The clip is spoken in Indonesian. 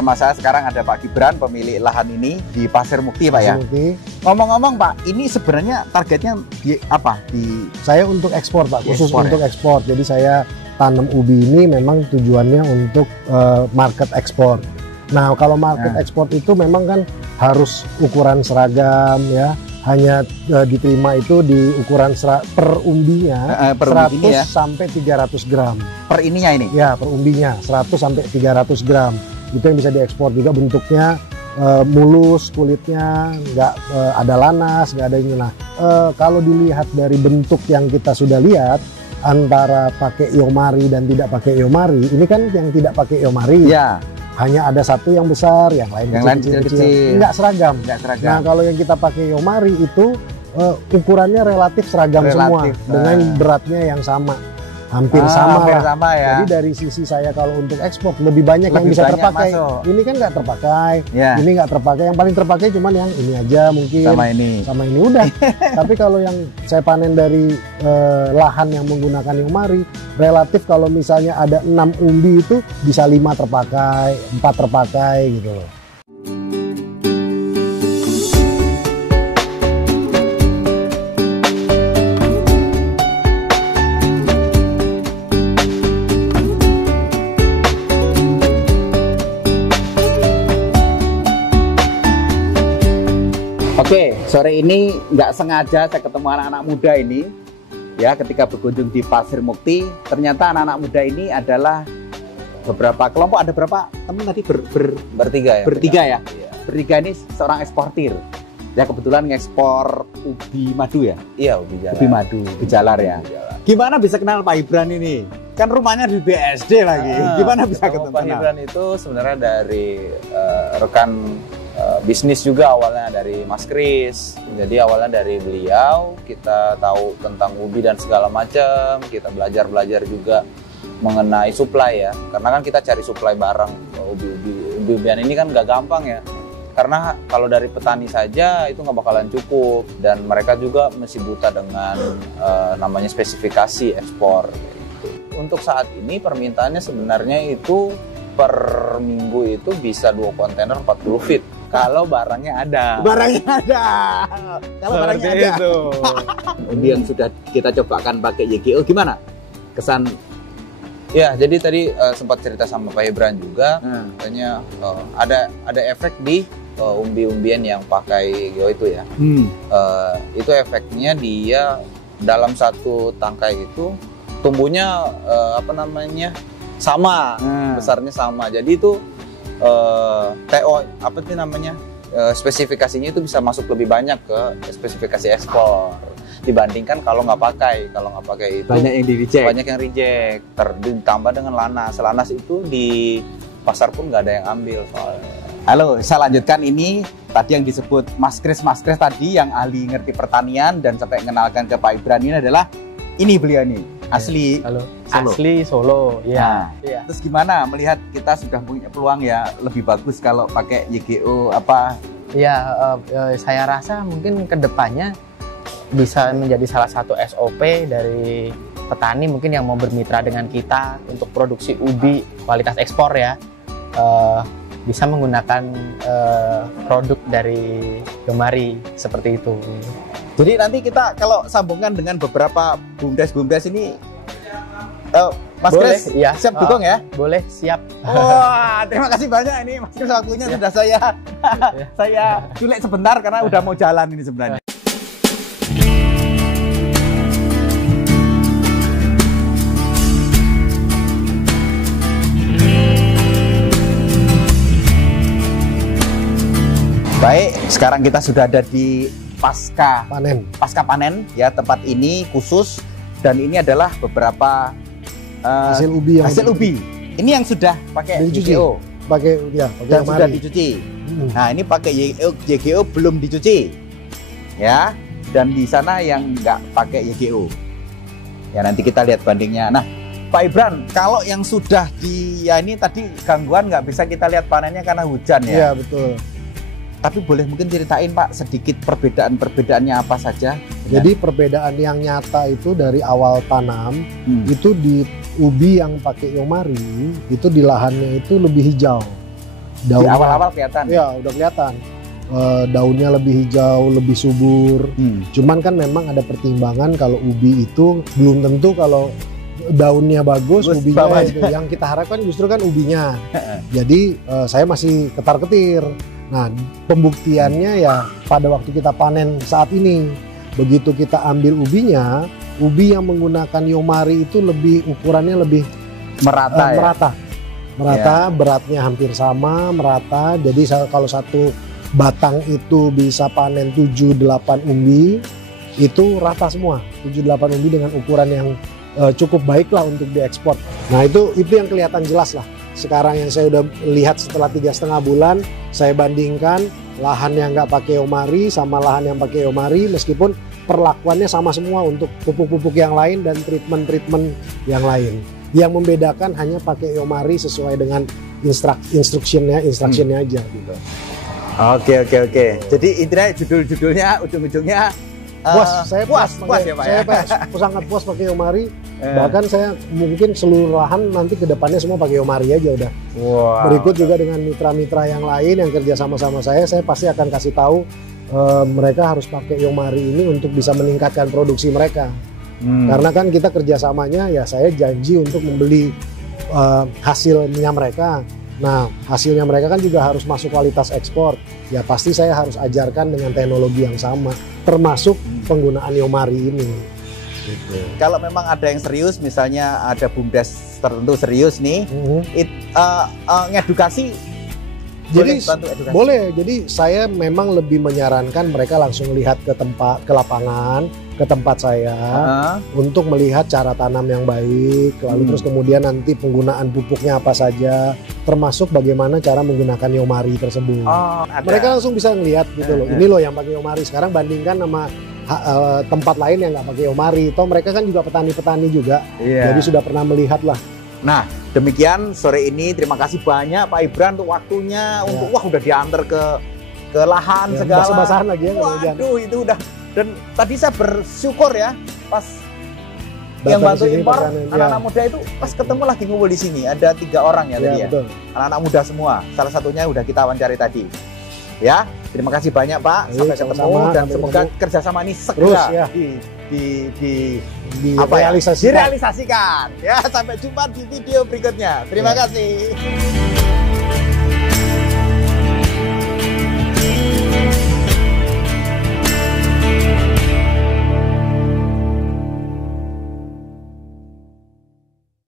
bersama saya sekarang ada Pak Gibran, pemilik lahan ini di Pasir Mukti, Pak ya. Ngomong-ngomong Pak, ini sebenarnya targetnya di apa? Saya untuk ekspor Pak, khusus ekspor, untuk ekspor. Jadi saya tanam ubi ini memang tujuannya untuk market ekspor. Nah kalau market ekspor itu memang kan harus ukuran seragam ya. Hanya diterima itu di ukuran per umbinya 100 ya? sampai 300 gram. Per ininya ini? Ya per umbinya 100 sampai 300 gram. Itu yang bisa diekspor juga, bentuknya mulus, kulitnya nggak ada lanas, nggak ada ini. Nah kalau dilihat dari bentuk yang kita sudah lihat antara pakai Iomari dan tidak pakai Iomari, ini kan yang tidak pakai Iomari. Ya. Hanya ada satu yang besar, yang lain kecil-kecil. Nggak seragam. Nah kalau yang kita pakai Iomari itu ukurannya relatif seragam semua, dengan beratnya yang sama, hampir sama ya. Jadi dari sisi saya kalau untuk ekspor lebih banyak yang bisa terpakai. Masuk. Ini kan nggak terpakai, ya. Ini nggak terpakai. Yang paling terpakai cuman yang ini aja mungkin. Sama ini udah. Tapi kalau yang saya panen dari lahan yang menggunakan Iomari, relatif kalau misalnya ada 6 umbi itu bisa 5 terpakai, 4 terpakai gitu loh. Oke, sore ini nggak sengaja saya ketemu anak-anak muda ini ya, ketika berkunjung di Pasir Mukti. Ternyata anak-anak muda ini adalah beberapa kelompok. Ada berapa teman tadi? Bertiga ya. Bertiga ini seorang eksportir ya, kebetulan ngekspor ubi madu ya. Iya, ubi jalar. Ubi madu, ubi jalar ya. Gimana bisa kenal Pak Gibran ini? Kan rumahnya di BSD lagi. Gimana bisa ketemu Pak Gibran itu sebenarnya dari rekan bisnis juga, awalnya dari Mas Kris. Jadi awalnya dari beliau kita tahu tentang ubi dan segala macam. Kita belajar juga mengenai supply ya, karena kan kita cari supply barang ubi-ubian ini kan nggak gampang ya, karena kalau dari petani saja itu nggak bakalan cukup, dan mereka juga masih buta dengan namanya spesifikasi ekspor. Untuk saat ini permintaannya sebenarnya itu per minggu itu bisa 2 kontainer 40 feet. Kalau barangnya ada. Kalau barangnya ada. Itu. Ubi yang sudah kita cobakan pakai YGO gimana? Kesan? Ya, jadi tadi sempat cerita sama Pak Gibran juga, katanya ada efek di umbi-umbian yang pakai YGO itu ya. Itu efeknya dia dalam satu tangkai itu tumbuhnya sama, besarnya sama. Jadi itu TO spesifikasinya itu bisa masuk lebih banyak ke spesifikasi ekspor dibandingkan kalau nggak pakai itu banyak yang reject, ditambah dengan lanas itu di pasar pun nggak ada yang ambil soalnya. Halo, saya lanjutkan ini tadi yang disebut Mas Kris tadi yang ahli ngerti pertanian dan sampai mengenalkan ke Pak Gibran ini adalah ini beliau nih asli Solo ya. Nah, terus gimana melihat kita sudah punya peluang ya lebih bagus kalau pakai YGO apa? Ya, saya rasa mungkin kedepannya bisa menjadi salah satu SOP dari petani mungkin yang mau bermitra dengan kita untuk produksi ubi kualitas ekspor ya, bisa menggunakan produk dari Iomari seperti itu. Jadi nanti kita kalau sambungkan dengan beberapa bumdes ini, Mas Kris ya, siap dukung ya? Boleh, siap. Wah, terima kasih banyak ini Mas Kris, waktunya sudah saya culik sebentar karena udah mau jalan ini sebenarnya. Baik, sekarang kita sudah ada di pasca panen ya, tempat ini khusus, dan ini adalah beberapa hasil ubi ini yang sudah pakai YGO, yang sudah dicuci. Nah ini pakai YGO belum dicuci ya, dan di sana yang nggak pakai YGO ya, nanti kita lihat bandingnya. Nah Pak Gibran, kalau yang sudah ini tadi gangguan nggak bisa kita lihat panennya karena hujan ya? Iya betul. Tapi boleh mungkin ceritain Pak sedikit perbedaannya apa saja? Jadi perbedaan yang nyata itu dari awal tanam itu di ubi yang pakai Iomari itu di lahannya itu lebih hijau. Di awal-awal kelihatan. Ya, udah kelihatan. Daunnya lebih hijau, lebih subur. Cuman kan memang ada pertimbangan kalau ubi itu belum tentu kalau daunnya bagus, ubinya itu. Yang kita harapkan justru kan ubinya. Jadi saya masih ketar-ketir. Nah, pembuktiannya ya pada waktu kita panen saat ini. Begitu kita ambil ubinya, ubi yang menggunakan Yomari itu ukurannya lebih merata. Beratnya hampir sama, merata. Jadi kalau satu batang itu bisa panen 7-8 umbi, itu rata semua. 7-8 umbi dengan ukuran yang cukup baik lah untuk diekspor. Nah itu yang kelihatan jelas lah. Sekarang yang saya udah lihat setelah 3,5 bulan, saya bandingkan lahan yang nggak pakai Yomari sama lahan yang pakai Yomari, meskipun perlakuannya sama semua untuk pupuk-pupuk yang lain dan treatment-treatment yang lain. Yang membedakan hanya pakai Yomari sesuai dengan instructionnya aja gitu. Oke. Jadi intinya judulnya ujung-ujungnya saya puas ya Pak. Saya sangat puas pakai Yomari. Bahkan saya mungkin seluruh lahan nanti kedepannya semua pakai Yomari aja udah. Berikut juga dengan mitra-mitra yang lain yang kerja sama-sama saya pasti akan kasih tahu mereka harus pakai Yomari ini untuk bisa meningkatkan produksi mereka. Karena kan kita kerjasamanya ya saya janji untuk membeli hasilnya mereka. Nah hasilnya mereka kan juga harus masuk kualitas ekspor. Ya pasti saya harus ajarkan dengan teknologi yang sama, termasuk penggunaan Yomari ini. Gitu. Kalau memang ada yang serius, misalnya ada BUMDes tertentu serius nih, ngedukasi. Jadi boleh. Jadi saya memang lebih menyarankan mereka langsung lihat ke lapangan, ke tempat saya untuk melihat cara tanam yang baik, lalu terus kemudian nanti penggunaan pupuknya apa saja, termasuk bagaimana cara menggunakan Yomari tersebut. Mereka langsung bisa melihat gitu loh. Ini loh yang pakai Yomari. Sekarang bandingkan sama tempat lain yang nggak pakai Yomari. Toh mereka kan juga petani-petani juga, jadi sudah pernah melihat lah. Nah, demikian sore ini. Terima kasih banyak Pak Ibran untuk waktunya. Untuk udah diantar ke lahan segala. Basah-basahan lagi ya. Waduh, itu udah. Dan tadi saya bersyukur ya pas yang bantu impor anak-anak muda itu pas ketemu lagi ngumpul di sini. Ada 3 orang ya tadi ya. Anak-anak muda semua. Salah satunya udah kita wawancari tadi. Ya, terima kasih banyak Pak. Sampai ketemu dan semoga kerjasama ini segera direalisasikan. Ya, sampai jumpa di video berikutnya. Terima kasih.